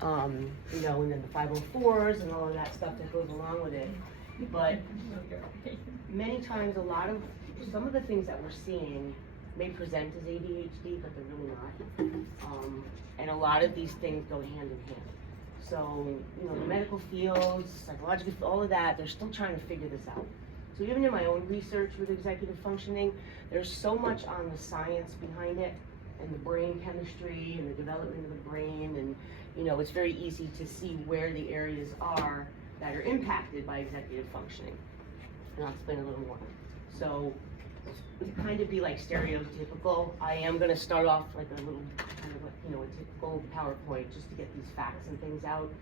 you know, and then the 504s and all of that stuff that goes along with it. But many times, some of the things that we're seeing may present as ADHD, but they're really not. And a lot of these things go hand in hand. So, you know, the medical fields, psychological, all of that, they're still trying to figure this out. So even in my own research with executive functioning, there's so much on the science behind it, and the brain chemistry, and the development of the brain, and, you know, it's very easy to see where the areas are that are impacted by executive functioning. And I'll explain a little more. So, to kind of be like stereotypical, I am going to start off like a little kind of, you know, a typical PowerPoint just to get these facts and things out.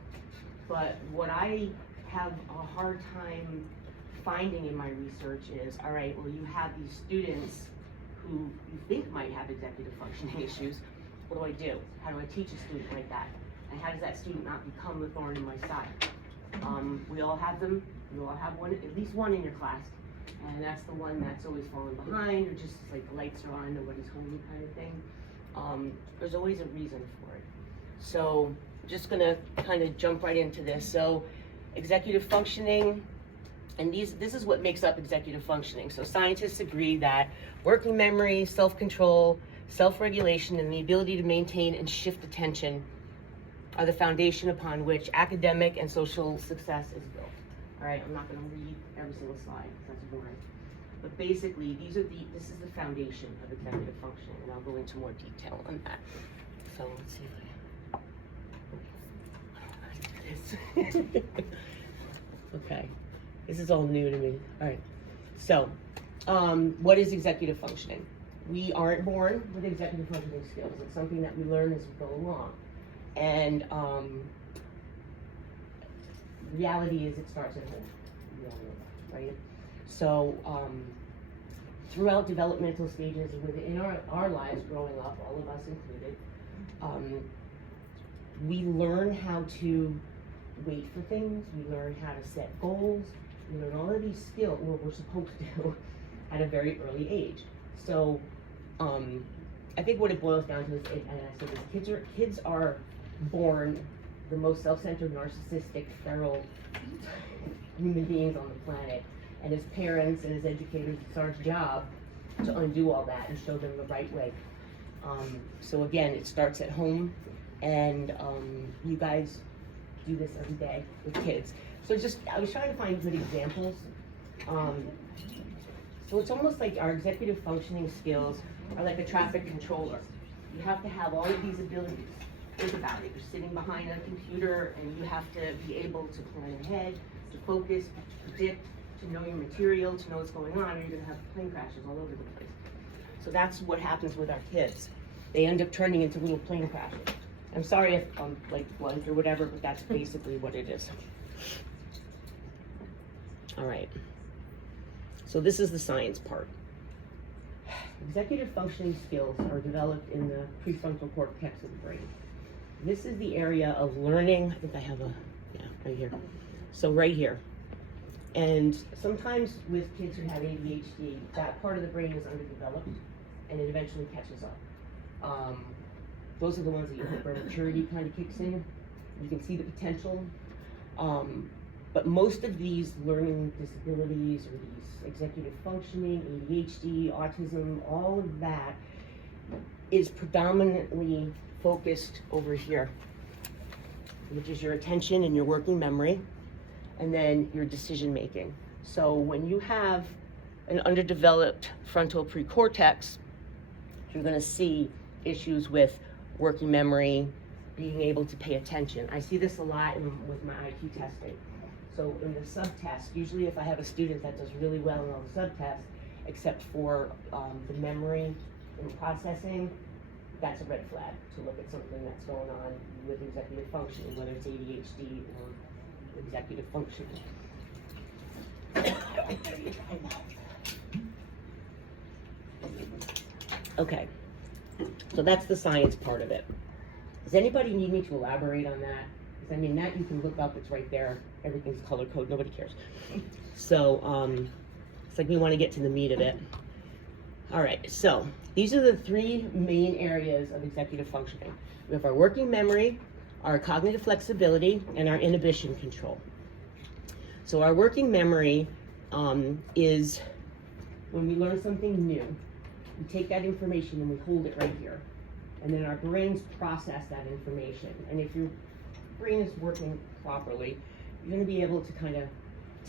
But what I have a hard time finding in my research is, all right, well, you have these students who you think might have executive functioning issues. What do I do? How do I teach a student like that? And how does that student not become the thorn in my side? We all have them. You all have one, at least one in your class. And that's the one that's always falling behind, or just like the lights are on, nobody's home kind of thing. There's always a reason for it. So I'm just gonna kind of jump right into this. So executive functioning, and this is what makes up executive functioning. So scientists agree that working memory, self-control, self-regulation, and the ability to maintain and shift attention are the foundation upon which academic and social success is built. All right, I'm not going to read every single slide because that's boring. But basically, this is the foundation of executive functioning, and I'll go into more detail on that. So let's see if I do this. Okay, this is all new to me. All right, so what is executive functioning? We aren't born with executive functioning skills. It's something that we learn as we go along. And reality is it starts at home. We all know that, right? So throughout developmental stages within our lives growing up, all of us included, we learn how to wait for things, we learn how to set goals, we learn all of these skills, what we're supposed to do at a very early age. So I think what it boils down to is, and I said this, kids are born the most self-centered, narcissistic, feral human beings on the planet. And as parents and as educators, it's our job to undo all that and show them the right way. So again, it starts at home, and you guys do this every day with kids. So I was trying to find good examples. So it's almost like our executive functioning skills are like a traffic controller. You have to have all of these abilities. Think about it. You're sitting behind a computer and you have to be able to plan ahead, to focus, to predict, to know your material, to know what's going on, or you're going to have plane crashes all over the place. So that's what happens with our kids. They end up turning into little plane crashes. I'm sorry if I'm like blunt or whatever, but that's basically what it is. All right. So this is the science part. Executive functioning skills are developed in the prefrontal cortex of the brain. This is the area of learning. I think I have right here. So right here. And sometimes with kids who have ADHD, that part of the brain is underdeveloped and it eventually catches up. Those are the ones that your hypermaturity kind of kicks in. You can see the potential. But most of these learning disabilities or these executive functioning, ADHD, autism, all of that is predominantly focused over here, which is your attention and your working memory, and then your decision making. So when you have an underdeveloped frontal precortex, you're going to see issues with working memory, being able to pay attention. I see this a lot with my IQ testing. So in the subtest, usually if I have a student that does really well in all the subtests, except for the memory and processing, that's a red flag to look at something that's going on with executive functioning, whether it's ADHD or executive functioning. Okay, so that's the science part of it. Does anybody need me to elaborate on that? Because I mean, that you can look up, it's right there. Everything's color coded, nobody cares. So it's like we want to get to the meat of it. All right, so these are the three main areas of executive functioning. We have our working memory, our cognitive flexibility and our inhibition control. So our working memory is when we learn something new, we take that information and we hold it right here. And then our brains process that information. And if your brain is working properly, you're gonna be able to kind of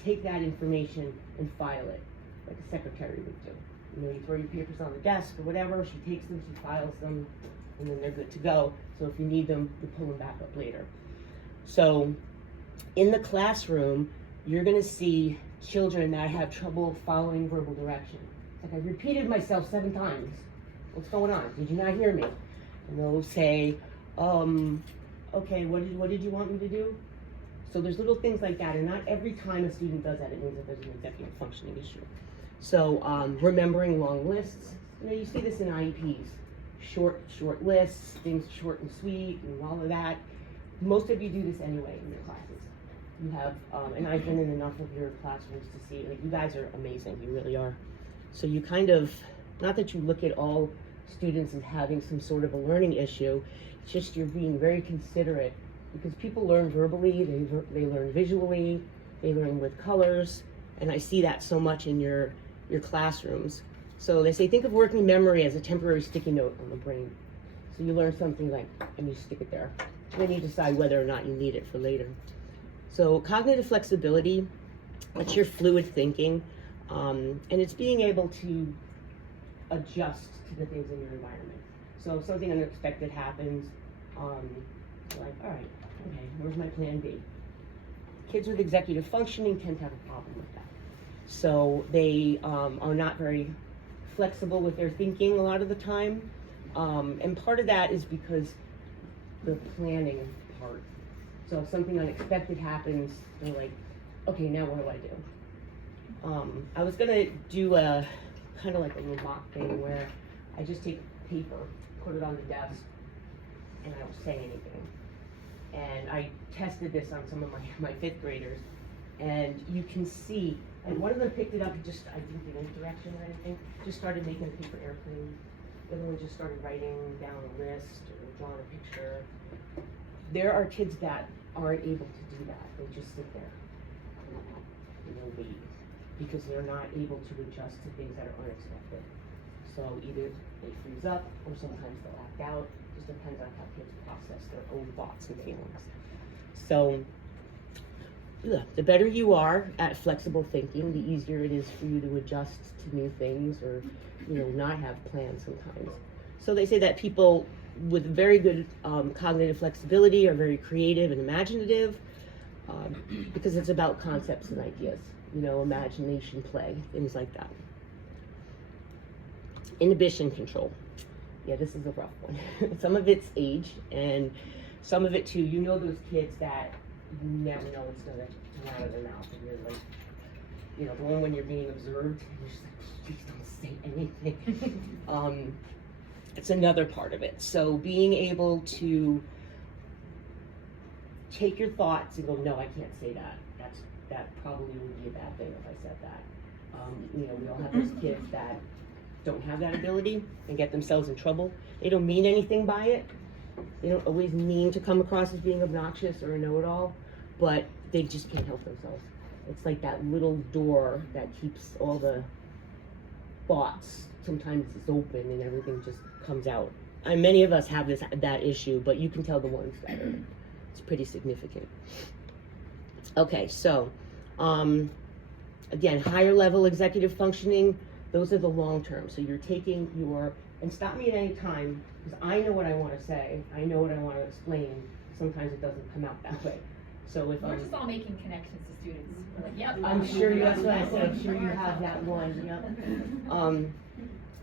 take that information and file it, like a secretary would do. You know, you throw your papers on the desk or whatever, she takes them, she files them, and then they're good to go. So if you need them, you pull them back up later. So in the classroom, you're gonna see children that have trouble following verbal direction. Like, I repeated myself 7 times. What's going on? Did you not hear me? And they'll say, okay, what did you want me to do? So there's little things like that, and not every time a student does that, it means that there's an executive functioning issue. So remembering long lists, you know, you see this in IEPs. Short lists, things short and sweet, and all of that. Most of you do this anyway in your classes. You have, and I've been in enough of your classrooms to see, like, you guys are amazing, you really are. So you kind of, not that you look at all students as having some sort of a learning issue, it's just you're being very considerate, because people learn verbally, they learn visually, they learn with colors, and I see that so much in your classrooms. So they say, think of working memory as a temporary sticky note on the brain. So you learn something, like, and you stick it there. And then you decide whether or not you need it for later. So cognitive flexibility, that's your fluid thinking, and it's being able to adjust to the things in your environment. So if something unexpected happens, you're like, all right, okay, where's my plan B? Kids with executive functioning tend to have a problem with that. So they are not very flexible with their thinking a lot of the time. And part of that is because the planning part. So if something unexpected happens, they're like, okay, now what do I do? I was gonna do a kind of like a little mock thing where I just take paper, put it on the desk, and I don't say anything. And I tested this on some of my 5th graders, and you can see, and one of them picked it up, just, I didn't give any direction or anything, just started making a paper airplane. The other one just started writing down a list or drawing a picture. There are kids that aren't able to do that. They just sit there, you know, wait, because they're not able to adjust to things that are unexpected. So either they freeze up, or sometimes they'll act out. Just depends on how kids process their own thoughts and feelings. So the better you are at flexible thinking, the easier it is for you to adjust to new things, or, you know, not have plans sometimes. So they say that people with very good cognitive flexibility are very creative and imaginative, because it's about concepts and ideas, you know, imagination, play, things like that. Inhibition control. Yeah, this is a rough one. Some of it's age, and some of it too, you know, those kids that you never know what's gonna come out of their mouth, and you're like, you know, the one when you're being observed, and you're just like, please don't say anything. It's another part of it. So being able to take your thoughts and go, no, I can't say that. That probably would be a bad thing if I said that. You know, we all have those kids that don't have that ability and get themselves in trouble. They don't mean anything by it. They don't always mean to come across as being obnoxious or a know-it-all, but they just can't help themselves. It's like that little door that keeps all the thoughts. Sometimes it's open and everything just comes out. And many of us have that issue, but you can tell the ones that are, it's pretty significant. Okay, so again, higher level executive functioning, those are the long term. So you're taking your, and stop me at any time, because I know what I want to say, I know what I want to explain. Sometimes it doesn't come out that way. So if we're just all making connections to students. We're like, yep. I'm sure you, that's what I said, I'm sure you have that one, yep.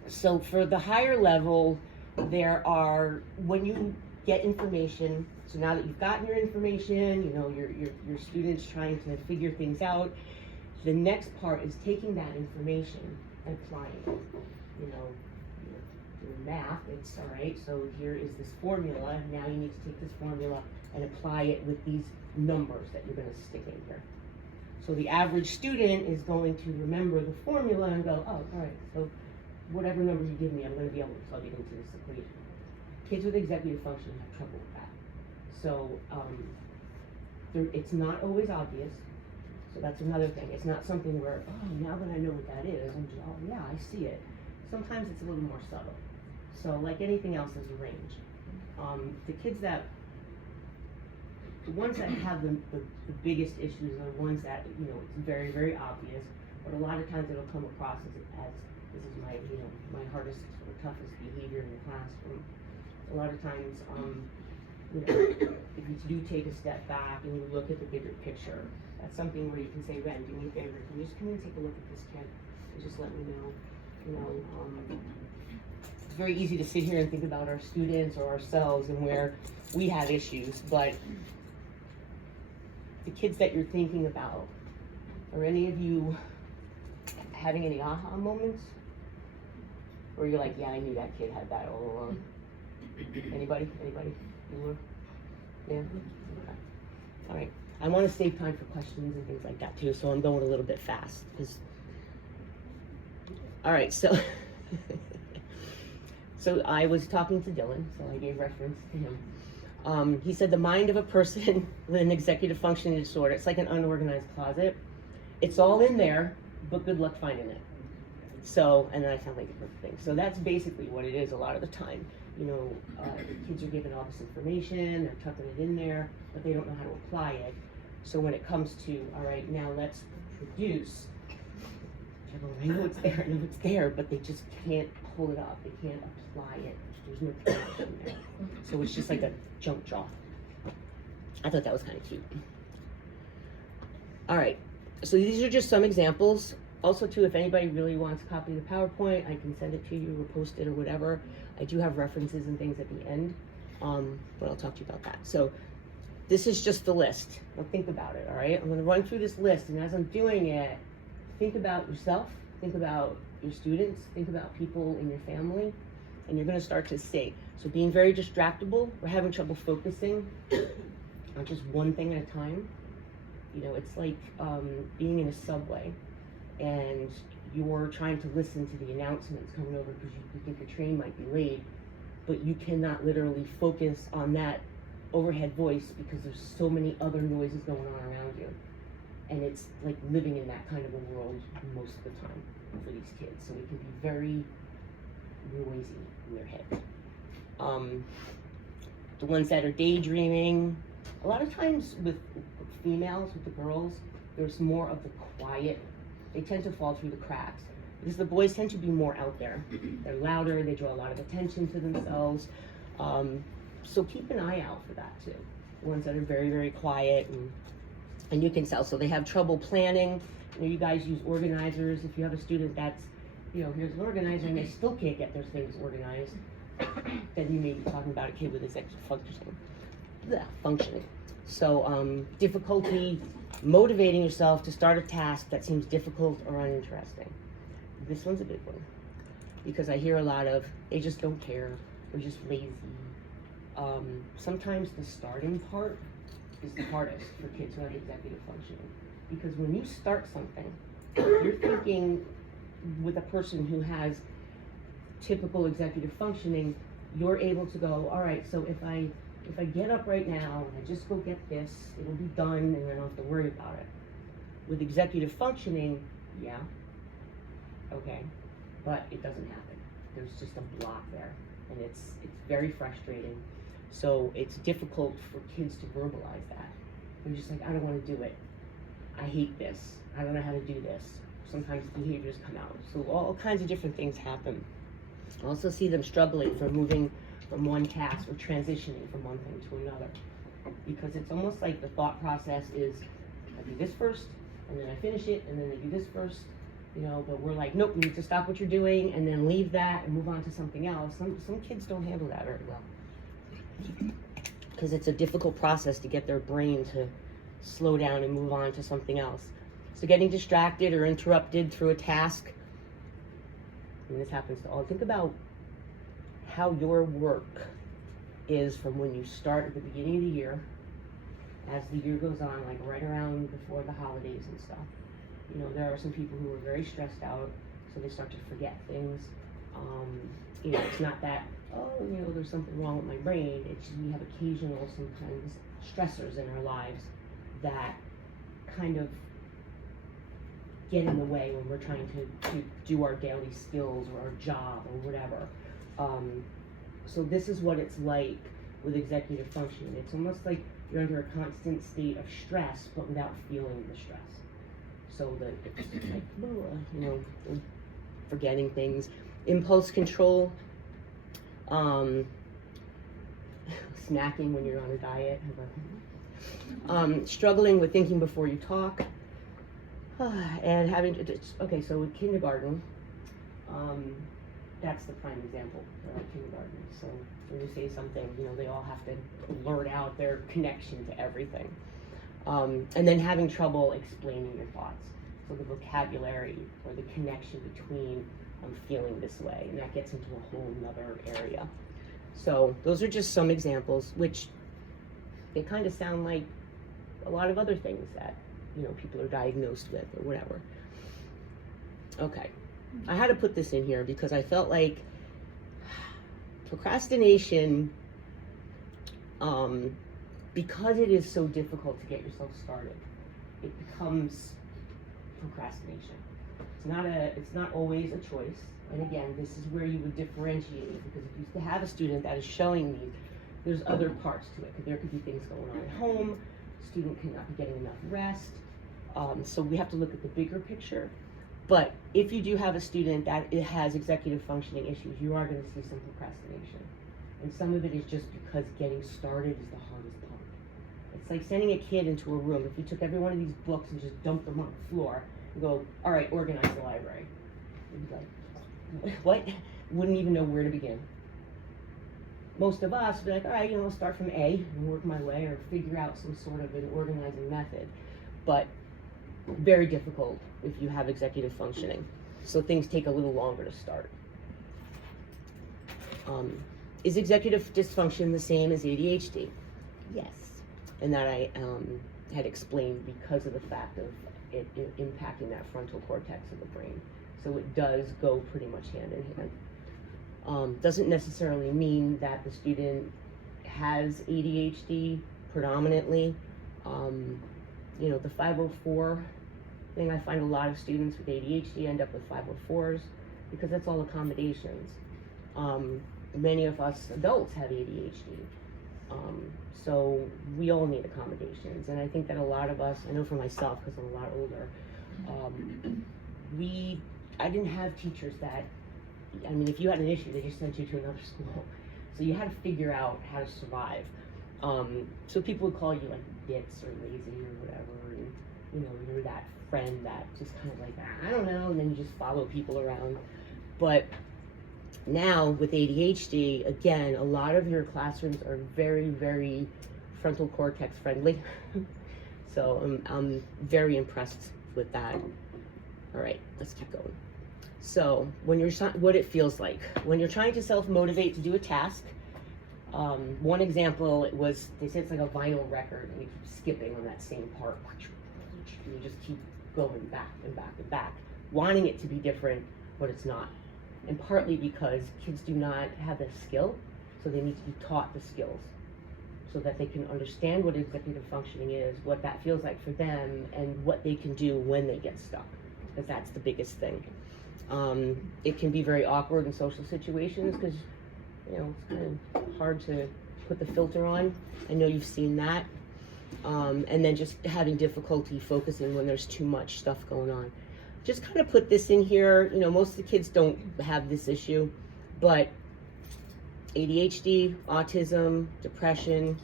So for the higher level, there are, when you get information, so now that you've gotten your information, you know, your students trying to figure things out, the next part is taking that information and applying it. You know, your math, it's all right, so here is this formula, now you need to take this formula and apply it with these numbers that you're gonna stick in here. So the average student is going to remember the formula and go, oh, all right, so whatever number you give me, I'm gonna be able to plug it into this equation. Kids with executive functioning have trouble with that. So, it's not always obvious. So that's another thing. It's not something where, oh, now that I know what that is, I'm just, oh yeah, I see it. Sometimes it's a little more subtle. So like anything else, there's a range. The kids the ones that have the biggest issues are the ones that, you know, it's very, very obvious, but a lot of times it'll come across as this is my, you know, my hardest or toughest behavior in the classroom. A lot of times, you know, if you do take a step back and you look at the bigger picture, that's something where you can say, Ren, do me a favor, can you just come and take a look at this kid and just let me know, you know, it's very easy to sit here and think about our students or ourselves and where we have issues, but the kids that you're thinking about, are any of you having any aha moments? Or you're like, yeah, I knew that kid had that all along. Anybody? Bueller? Yeah? Okay. All right. I want to save time for questions and things like that too, so I'm going a little bit fast. All right, so so I was talking to Dylan, so I gave reference to him. He said the mind of a person with an executive functioning disorder, it's like an unorganized closet. It's all in there, but good luck finding it. So, and then I sound like the perfect thing. So that's basically what it is a lot of the time. You know, kids are given all this information, they're tucking it in there, but they don't know how to apply it. So when it comes to, all right, now let's produce, I know it's there, but they just can't pull it up. They can't apply it. There's no connection there. So it's just like a junk draw. I thought that was kind of cute. All right, so these are just some examples. Also too, if anybody really wants a copy of the PowerPoint, I can send it to you or post it or whatever. I do have references and things at the end, but I'll talk to you about that. So this is just the list. Now think about it, all right? I'm gonna run through this list, and as I'm doing it, think about yourself, think about your students, think about people in your family, and you're gonna start to see. So being very distractible, we're having trouble focusing on just one thing at a time. You know, it's like being in a subway and you're trying to listen to the announcements coming over because you think your train might be late, but you cannot literally focus on that overhead voice because there's so many other noises going on around you. And it's like living in that kind of a world most of the time for these kids. So it can be very noisy in their head. The ones that are daydreaming, a lot of times with females, with the girls, there's more of the quiet. They tend to fall through the cracks because the boys tend to be more out there. They're louder, they draw a lot of attention to themselves. So keep an eye out for that too. The ones that are very, very quiet and you can tell. So they have trouble planning. You know, you guys use organizers. If you have a student that's, you know, here's an organizer and they still can't get their things organized, then you may be talking about a kid with executive functioning. So difficulty motivating yourself to start a task that seems difficult or uninteresting. This one's a big one because I hear a lot of, they just don't care, they're just lazy. Sometimes the starting part is the hardest for kids who have executive functioning, because when you start something, you're thinking with a person who has typical executive functioning, you're able to go, all right, so if I get up right now and I just go get this, it'll be done and I don't have to worry about it. With executive functioning, yeah, okay, but it doesn't happen. There's just a block there, and it's very frustrating. So it's difficult for kids to verbalize that. They're just like, I don't want to do it. I hate this. I don't know how to do this. Sometimes behaviors come out. So all kinds of different things happen. I also see them struggling for moving from one task or transitioning from one thing to another. Because it's almost like the thought process is, I do this first, and then I finish it, and then I do this first, you know, but we're like, nope, you need to stop what you're doing and then leave that and move on to something else. Some kids don't handle that very well. Because it's a difficult process to get their brain to slow down and move on to something else. So getting distracted or interrupted through a task, and this happens to all, think about how your work is from when you start at the beginning of the year, as the year goes on, like right around before the holidays and stuff. You know, there are some people who are very stressed out, so they start to forget things. You know, it's not that oh, there's something wrong with my brain. It's just we have occasional sometimes stressors in our lives that kind of get in the way when we're trying to do our daily skills or our job or whatever. So this is what it's like with executive functioning. It's almost like you're under a constant state of stress, but without feeling the stress. So that it's like, forgetting things. Impulse control, snacking when you're on a diet, struggling with thinking before you talk, and having to, okay, so with kindergarten, that's the prime example for kindergarten. So when you say something, they all have to blurt out their connection to everything. And then having trouble explaining your thoughts. So the vocabulary or the connection between I'm feeling this way, and that gets into a whole nother area. So those are just some examples, which they kind of sound like a lot of other things that people are diagnosed with or whatever. Okay, I had to put this in here because I felt like procrastination, because it is so difficult to get yourself started, it becomes procrastination. It's not always a choice. And again, this is where you would differentiate, because if you have a student that is showing these, there's other parts to it. There could be things going on at home. Student cannot be getting enough rest. So we have to look at the bigger picture. But if you do have a student that has executive functioning issues, you are going to see some procrastination. And some of it is just because getting started is the hardest part. It's like sending a kid into a room. If you took every one of these books and just dumped them on the floor and go, all right, organize the library. You'd be like, what? Wouldn't even know where to begin. Most of us would be like, all right, I'll start from A and work my way, or figure out some sort of an organizing method. But very difficult if you have executive functioning. So things take a little longer to start. Is executive dysfunction the same as ADHD? Yes. And that I had explained because of the fact of it impacting that frontal cortex of the brain. So it does go pretty much hand in hand. Doesn't necessarily mean that the student has ADHD predominantly. The 504 thing, I find a lot of students with ADHD end up with 504s because that's all accommodations. Many of us adults have ADHD. So we all need accommodations. And I think that a lot of us, I know for myself because I'm a lot older, I didn't have teachers that, if you had an issue, they just sent you to another school. So you had to figure out how to survive. So people would call you like ditz or lazy or whatever, and you're that friend that just kind of like, I don't know, and then you just follow people around. But now with ADHD, again, a lot of your classrooms are very, very frontal cortex friendly. So I'm very impressed with that. All right, let's keep going. So when what it feels like when you're trying to self-motivate to do a task. One example was, they said it's like a vinyl record and you keep skipping on that same part. And you just keep going back and back and back, wanting it to be different, but it's not. And partly because kids do not have the skill, so they need to be taught the skills so that they can understand what executive functioning is, what that feels like for them, and what they can do when they get stuck, because that's the biggest thing. It can be very awkward in social situations because it's kind of hard to put the filter on. I know you've seen that. And then just having difficulty focusing when there's too much stuff going on. Just kind of put this in here. Most of the kids don't have this issue, but ADHD, autism, depression,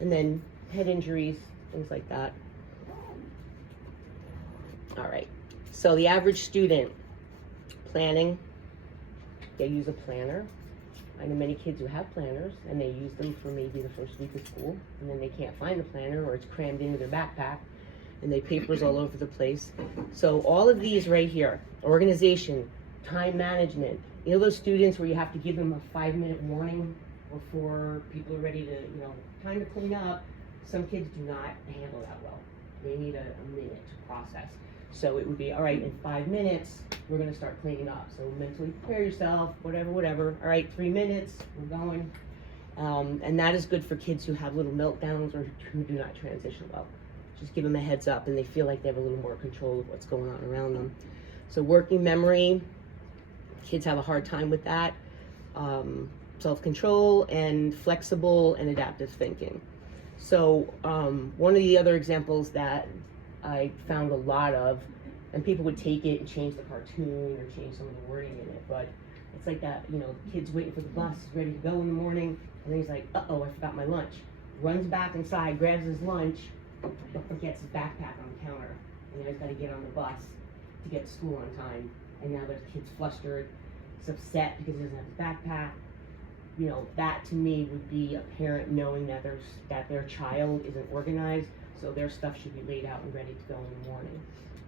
and then head injuries, things like that. All right, so the average student planning, they use a planner. I know many kids who have planners and they use them for maybe the first week of school, and then they can't find the planner or it's crammed into their backpack and they papers all over the place. So all of these right here, organization, time management, those students where you have to give them a 5-minute warning before people are ready to, time to clean up. Some kids do not handle that well. They need a minute to process. So it would be, all right, in 5 minutes, we're gonna start cleaning up. So mentally prepare yourself, whatever. All right, 3 minutes, we're going. And that is good for kids who have little meltdowns or who do not transition well. Just give them a heads up and they feel like they have a little more control of what's going on around them. So working memory, kids have a hard time with that. Self-control and flexible and adaptive thinking. So one of the other examples that I found a lot of, and people would take it and change the cartoon or change some of the wording in it, but it's like that, you know, the kid's waiting for the bus, ready to go in the morning, and then he's like, uh-oh, I forgot my lunch. Runs back inside, grabs his lunch, but forgets his backpack on the counter. And now he's got to get on the bus to get to school on time. And now the kid's flustered, he's upset because he doesn't have his backpack. You know, that to me would be a parent knowing that their child isn't organized, so their stuff should be laid out and ready to go in the morning.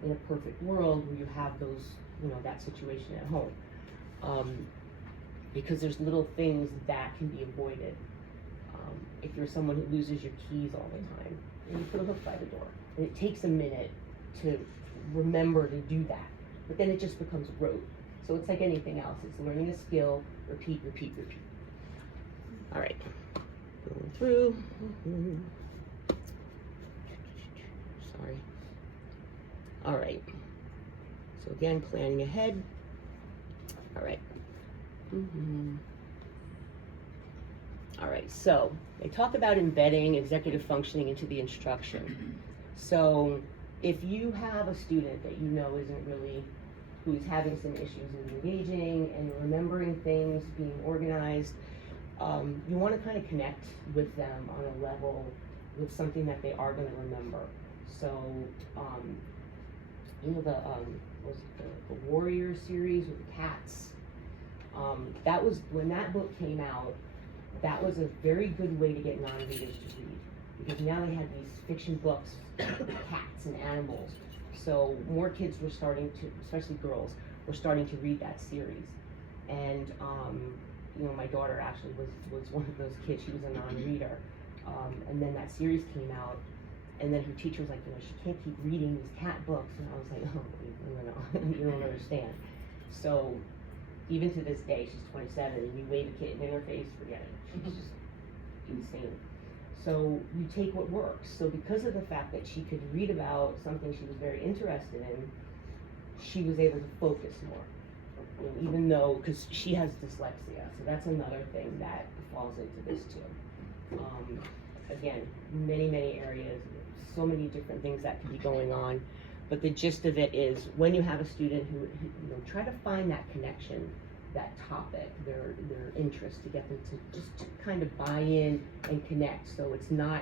In a perfect world where you have those, you know, that situation at home. Because there's little things that can be avoided. If you're someone who loses your keys all the time, and you put a hook by the door. And it takes a minute to remember to do that, but then it just becomes rote. So it's like anything else, it's learning a skill, repeat. All right, going through. Sorry. All right, so again, planning ahead. All right. All right, so they talk about embedding executive functioning into the instruction. So if you have a student that you know who's having some issues in engaging and remembering things, being organized, you want to kind of connect with them on a level with something that they are going to remember. So, you know, the Warrior series with the cats. That was, when that book came out, that was a very good way to get non-readers to read, because now they had these fiction books with cats and animals. So more kids were starting to, especially girls, were starting to read that series. And you know, my daughter actually was one of those kids. She was a non-reader. And then that series came out, and then her teacher was like, you know, she can't keep reading these cat books. And I was like, oh, no, you don't understand. So even to this day, she's 27, and you wave a kid in her face, forget it. She's just insane. So you take what works. So because of the fact that she could read about something she was very interested in, she was able to focus more. And even though, because she has dyslexia, so that's another thing that falls into this too. Again, many areas, so many different things that could be going on. But the gist of it is, when you have a student who you know, try to find that connection, that topic, their interest, to get them to just to kind of buy in and connect. So it's not,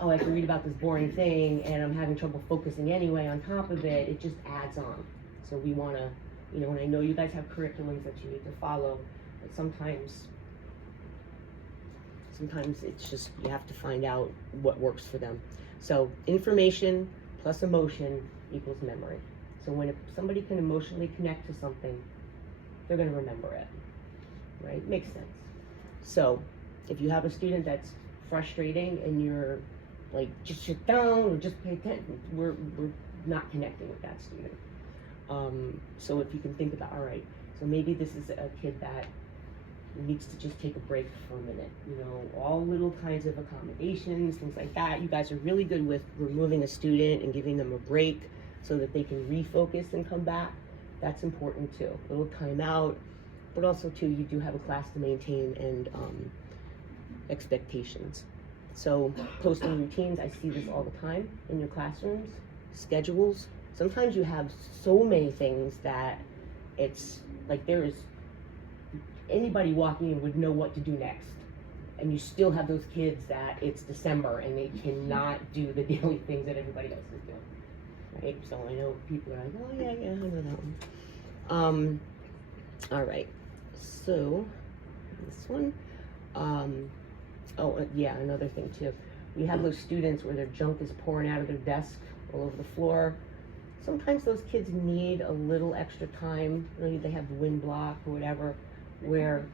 oh, I can read about this boring thing and I'm having trouble focusing anyway on top of it. It just adds on. So we want to, you know, and I know you guys have curriculums that you need to follow, but sometimes it's just, you have to find out what works for them. So information plus emotion equals memory. So when somebody can emotionally connect to something, they're going to remember it, right? Makes sense. So if you have a student that's frustrating and you're like, just sit down or just pay attention, we're not connecting with that student. So if you can think about, all right, so maybe this is a kid that needs to just take a break for a minute, you know, all little kinds of accommodations, things like that. You guys are really good with removing a student and giving them a break so that they can refocus and come back. That's important too. A little time out, but also too, you do have a class to maintain and expectations. So posting routines, I see this all the time in your classrooms, schedules. Sometimes you have so many things that it's like anybody walking in would know what to do next. And you still have those kids that it's December and they cannot do the daily things that everybody else is doing. Right? So I know people are like, oh yeah, I know that one. All right, so this one, yeah, another thing too. We have those students where their junk is pouring out of their desk all over the floor. Sometimes those kids need a little extra time. You know, they have the wind block or whatever, where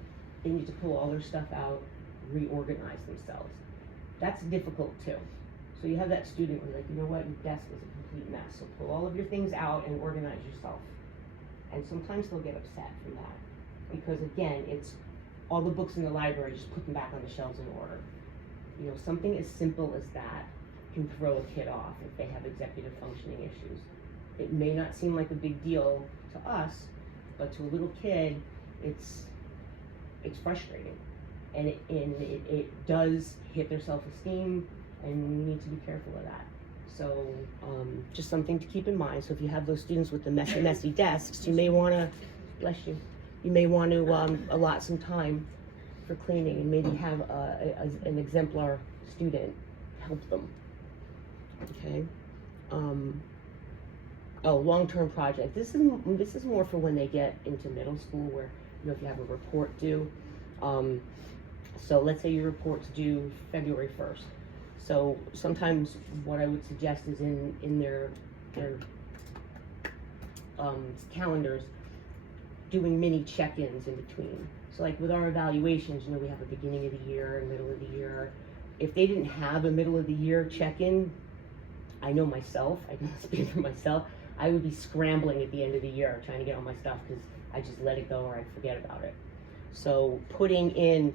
they need to pull all their stuff out, reorganize themselves. That's difficult too. So you have that student who's like, you know what, your desk is a complete mess, so pull all of your things out and organize yourself. And sometimes they'll get upset from that, because again, it's all the books in the library, just put them back on the shelves in order. You know, something as simple as that can throw a kid off if they have executive functioning issues. It may not seem like a big deal to us, but to a little kid, it's frustrating. And it does hit their self-esteem, and you need to be careful of that. So just something to keep in mind. So if you have those students with the messy desks, you may want to, bless you, you may want to allot some time for cleaning, and maybe have an exemplar student help them. Okay. Long-term project. This is more for when they get into middle school, where, you know, if you have a report due. So let's say your report's due February 1st. So sometimes what I would suggest is in their calendars, doing mini check-ins in between. So like with our evaluations, you know, we have a beginning of the year and middle of the year. If they didn't have a middle of the year check-in, I know myself, I can speak for myself, I would be scrambling at the end of the year trying to get all my stuff, because I just let it go or I'd forget about it. So putting in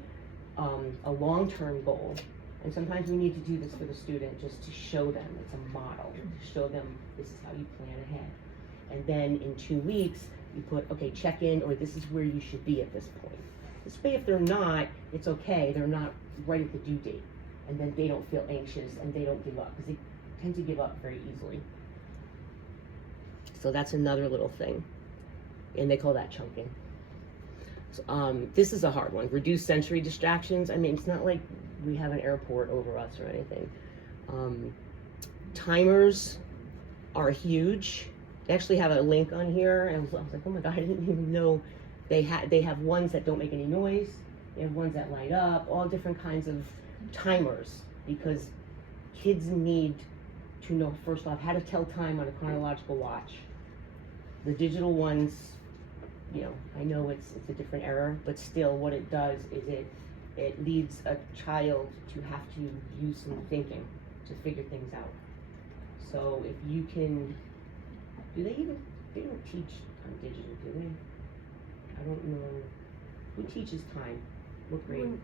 a long-term goal, and sometimes we need to do this for the student just to show them, it's a model, to show them this is how you plan ahead. And then in 2 weeks, you put, okay, check in, or this is where you should be at this point. This way, if they're not, it's okay, they're not right at the due date. And then they don't feel anxious and they don't give up, because they tend to give up very easily. So that's another little thing. And they call that chunking. So, this is a hard one. Reduce sensory distractions. I mean, it's not like we have an airport over us or anything. Timers are huge. They actually have a link on here, and I was like, oh my God, I didn't even know they have ones that don't make any noise. They have ones that light up, all different kinds of timers, because kids need to know, first off, how to tell time on a chronological watch. The digital ones, you know, I know it's a different era, but still what it does is it leads a child to have to use some thinking to figure things out. So if you can, they don't teach on digital, do they? I don't know. Who teaches time? What grade?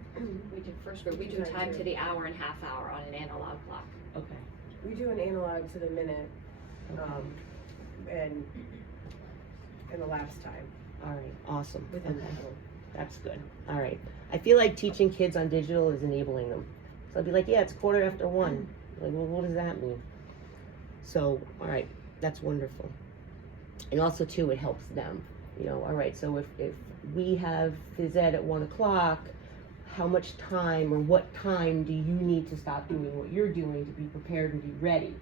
We do first grade. We do time to the hour and half hour on an analog clock. Okay. We do an analog to the minute, and elapsed time. All right, awesome. Within Okay. that. That's good. All right. I feel like teaching kids on digital is enabling them. So I'd be like, yeah, it's 1:15. Like, well, what does that mean? So, all right, that's wonderful. And also too, it helps them. You know, all right, so if we have phys ed at 1 o'clock, how much time or what time do you need to stop doing what you're doing to be prepared and be ready?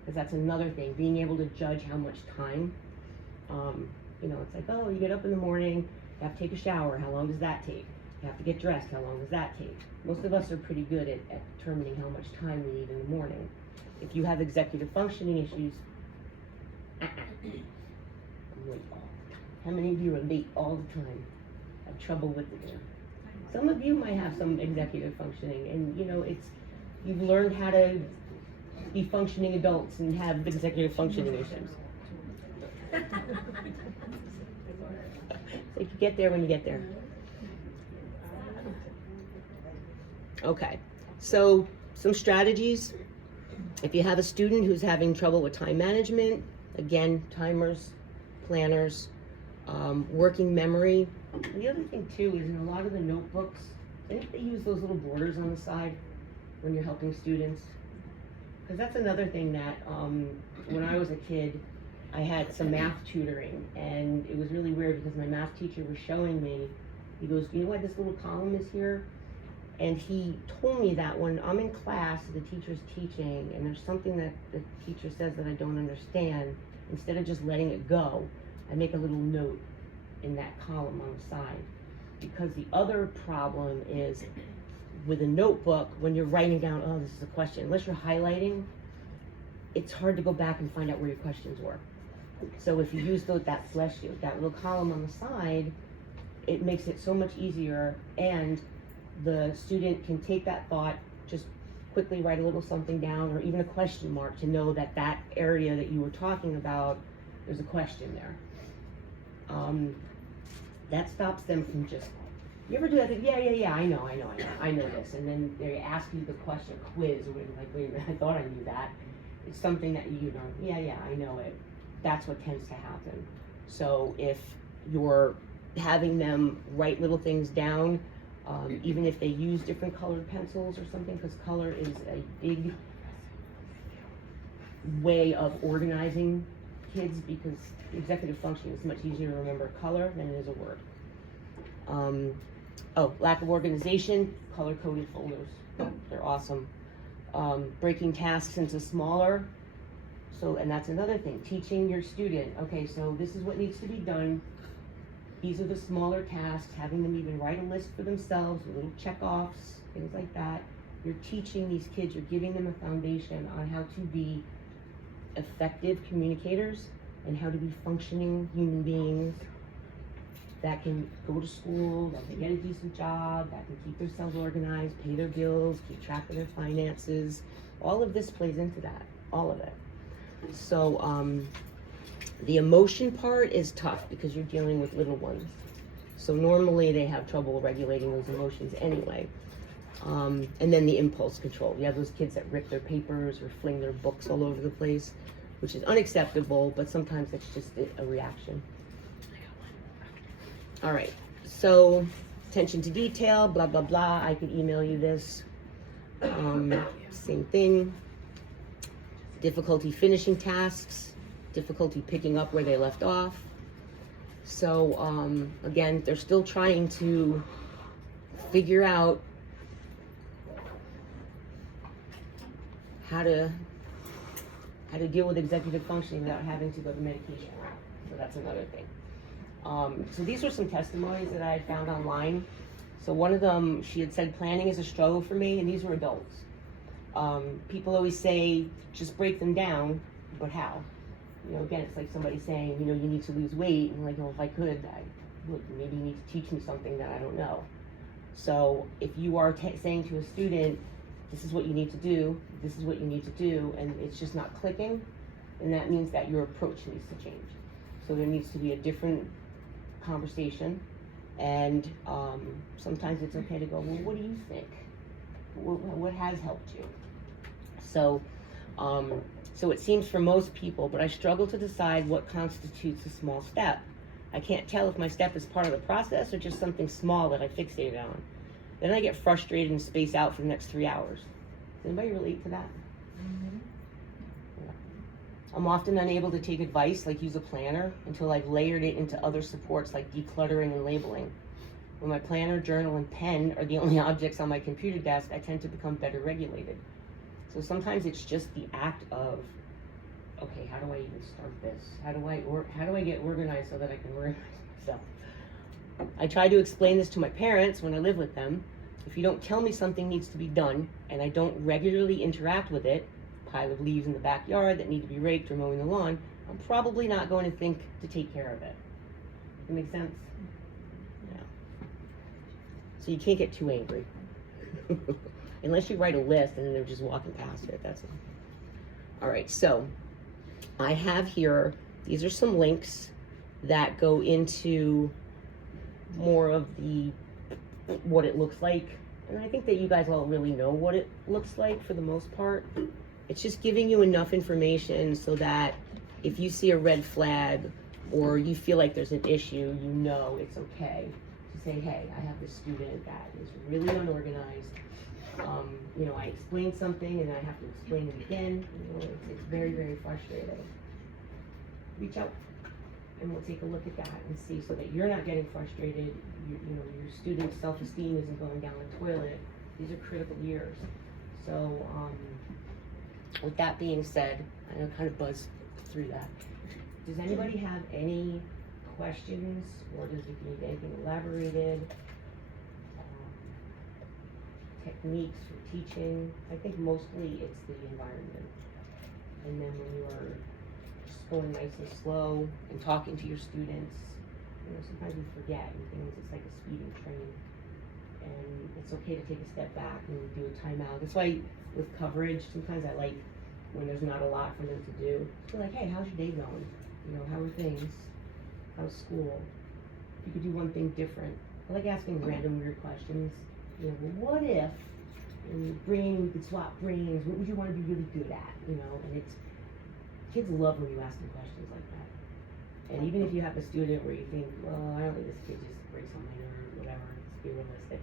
Because that's another thing, being able to judge how much time. You know, it's like, oh, you get up in the morning, you have to take a shower, how long does that take? You have to get dressed, how long does that take? Most of us are pretty good at determining how much time we need in the morning. If you have executive functioning issues, I'm late all the time. How many of you are late all the time? Have trouble with it. Some of you might have some executive functioning, and you know, you've learned how to be functioning adults and have executive functioning issues. So you get there when you get there. Okay, so some strategies. If you have a student who's having trouble with time management, again, timers, planners, working memory. And the other thing too is in a lot of the notebooks, I think they use those little borders on the side when you're helping students. Because that's another thing that when I was a kid, I had some math tutoring, and it was really weird because my math teacher was showing me, he goes, you know why this little column is here? And he told me that when I'm in class, the teacher's teaching, and there's something that the teacher says that I don't understand, instead of just letting it go, I make a little note in that column on the side. Because the other problem is with a notebook, when you're writing down, oh, this is a question, unless you're highlighting, it's hard to go back and find out where your questions were. So if you use that little column on the side, it makes it so much easier, and the student can take that thought, just quickly write a little something down, or even a question mark to know that that area that you were talking about, there's a question there. That stops them from just, you ever do that? Yeah, I know this. And then they ask you the question, quiz, or like, wait a minute, I thought I knew that. It's something that you know, yeah, I know it. That's what tends to happen. So if you're having them write little things down, even if they use different colored pencils or something, because color is a big way of organizing kids, because executive functioning is much easier to remember color than it is a word. Lack of organization, color-coded folders. They're awesome. Breaking tasks into smaller. So, and that's another thing, teaching your student, okay, so this is what needs to be done. These are the smaller tasks, having them even write a list for themselves, little check-offs, things like that. You're teaching these kids, you're giving them a foundation on how to be effective communicators and how to be functioning human beings that can go to school, that can get a decent job, that can keep themselves organized, pay their bills, keep track of their finances. All of this plays into that, all of it. So the emotion part is tough because you're dealing with little ones. So normally they have trouble regulating those emotions anyway. And then the impulse control. You have those kids that rip their papers or fling their books all over the place, which is unacceptable, but sometimes it's just a reaction. All right, so attention to detail, blah, blah, blah. I could email you this. Same thing. Difficulty finishing tasks, difficulty picking up where they left off. So again, they're still trying to figure out how to deal with executive functioning without having to go to medication. So that's another thing. So these are some testimonies that I had found online. So one of them, she had said, planning is a struggle for me, and these were adults. People always say, just break them down, but how? You know, again, it's like somebody saying, you know, you need to lose weight, and like, well, if I could, I would. Maybe you need to teach me something that I don't know. So if you are saying to a student, this is what you need to do, this is what you need to do, and it's just not clicking, then that means that your approach needs to change. So there needs to be a different conversation, and sometimes it's okay to go, well, what do you think? What has helped you? So, so it seems for most people, but I struggle to decide what constitutes a small step. I can't tell if my step is part of the process or just something small that I fixated on. Then I get frustrated and space out for the next 3 hours. Does anybody relate to that? Mm-hmm. Yeah. I'm often unable to take advice, like use a planner, until I've layered it into other supports like decluttering and labeling. When my planner, journal, and pen are the only objects on my computer desk, I tend to become better regulated. So sometimes it's just the act of, okay, how do I even start this? How do I get organized so that I can organize myself? I try to explain this to my parents when I live with them. If you don't tell me something needs to be done and I don't regularly interact with it, pile of leaves in the backyard that need to be raked or mowing the lawn, I'm probably not going to think to take care of it. Does that make sense? Yeah. So you can't get too angry. Unless you write a list and then they're just walking past it, that's it. All right, so I have here, these are some links that go into more of the what it looks like, and I think that you guys all really know what it looks like for the most part. It's just giving you enough information so that if you see a red flag or you feel like there's an issue, you know it's okay to say, hey, I have this student that is really unorganized. You know, I explained something and I have to explain it again. You know, it's very, very frustrating. Reach out and we'll take a look at that and see so that you're not getting frustrated. You know, your student's self-esteem isn't going down the toilet. These are critical years. So, with that being said, I know kind of buzzed through that. Does anybody have any questions, or does it need anything elaborated? Techniques for teaching? I think mostly it's the environment. And then when you are just going nice and slow and talking to your students, you know, sometimes we forget and things, it's like a speeding train. And it's okay to take a step back and do a timeout. That's why with coverage. Sometimes I like when there's not a lot for them to do. So like, hey, how's your day going? You know, how are things? How's school? If you could do one thing different. I like asking random weird questions. You know, well, what if we could swap brains, what would you want to be really good at? You know, and it's, kids love when you ask them questions like that. And even if you have a student where you think, well, I don't think this kid just breaks on my nerves, whatever, let's be realistic.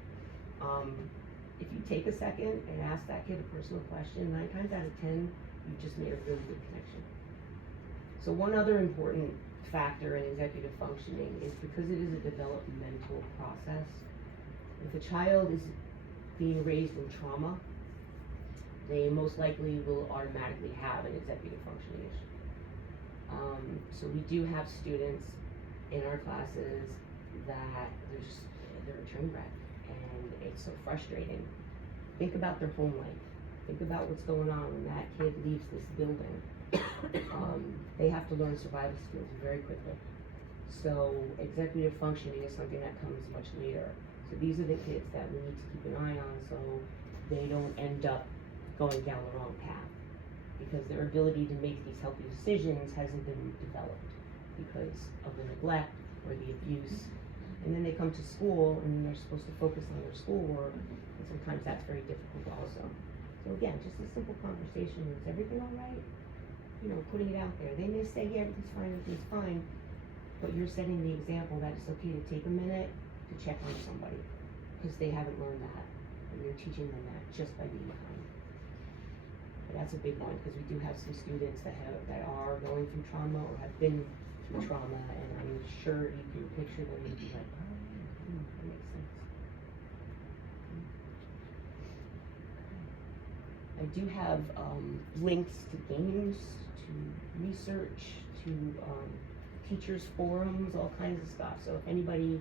If you take a second and ask that kid a personal question, 9 times out of 10, you've just made a really good connection. So one other important factor in executive functioning is because it is a developmental process, if a child is being raised in trauma, they most likely will automatically have an executive functioning issue. So we do have students in our classes that they're a train wreck, and it's so frustrating. Think about their home life. Think about what's going on when that kid leaves this building. They have to learn survival skills very quickly. So executive functioning is something that comes much later. So these are the kids that we need to keep an eye on so they don't end up going down the wrong path. Because their ability to make these healthy decisions hasn't been developed because of the neglect or the abuse. And then they come to school and then they're supposed to focus on their schoolwork, and sometimes that's very difficult also. So again, just a simple conversation, is everything all right? You know, putting it out there. They may say, yeah, everything's fine, but you're setting the example that it's okay to take a minute to check on somebody, because they haven't learned that, and you're teaching them that just by being kind. But that's a big one, because we do have some students that are going through trauma or have been through trauma, and I'm sure you can picture them and be like, oh, that makes sense. I do have links to games, to research, to teachers' forums, all kinds of stuff. So if anybody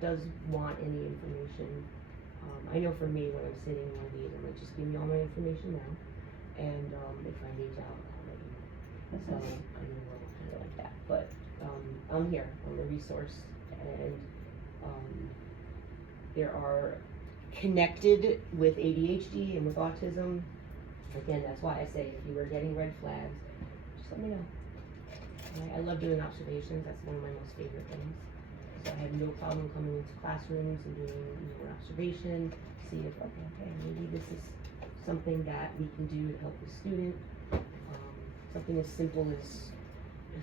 does want any information, I know for me when I'm sitting in one of these, I'm like, just give me all my information now, and if I need out, I'll let you know. So I know we're kind of like that, but I'm here, I'm a resource, and there are connected with ADHD and with autism. Again, that's why I say if you are getting red flags, just let me know. I love doing observations, that's one of my most favorite things. So I have no problem coming into classrooms and doing an observation, see if, okay, maybe this is something that we can do to help the student. Something as simple as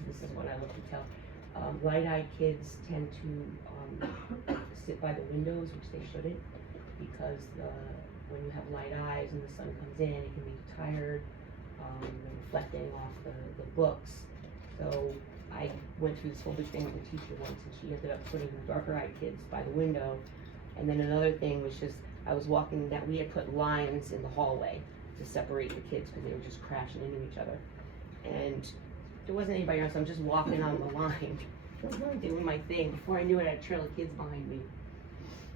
this is what I love to tell. Light-eyed kids tend to sit by the windows, which they shouldn't, because when you have light eyes and the sun comes in, it can be tired, reflecting off the books. So I went through this whole big thing with a teacher once, and she ended up putting her darker-eyed kids by the window. And then another thing was just, I was walking, that we had put lines in the hallway to separate the kids because they were just crashing into each other. And there wasn't anybody else, I'm just walking on the line, doing my thing. Before I knew it, I had a trail of kids behind me.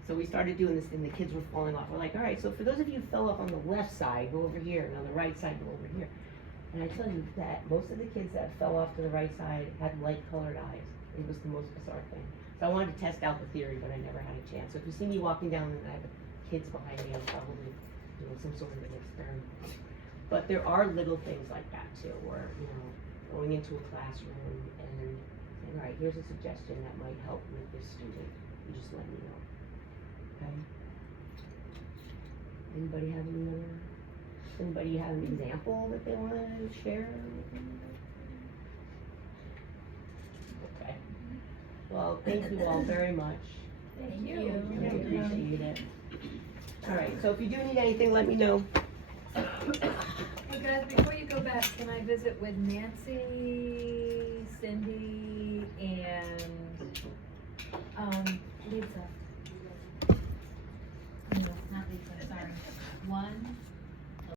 So we started doing this thing, the kids were falling off. We're like, all right, so for those of you who fell off on the left side, go over here, and on the right side, go over here. And I tell you that most of the kids that fell off to the right side had light-colored eyes. It was the most bizarre thing. So I wanted to test out the theory, but I never had a chance. So if you see me walking down and I have kids behind me, I'm probably doing some sort of an experiment. But there are little things like that too, where, you know, going into a classroom and saying, all right, here's a suggestion that might help with this student. You just let me know. Okay? Anybody have anybody have an example that they want to share? Okay. Well, thank you all very much. Thank you. I appreciate it. All right, so if you do need anything, let me know. Hey guys, before you go back, can I visit with Nancy, Cindy, and Lisa? No, not Lisa, sorry. One,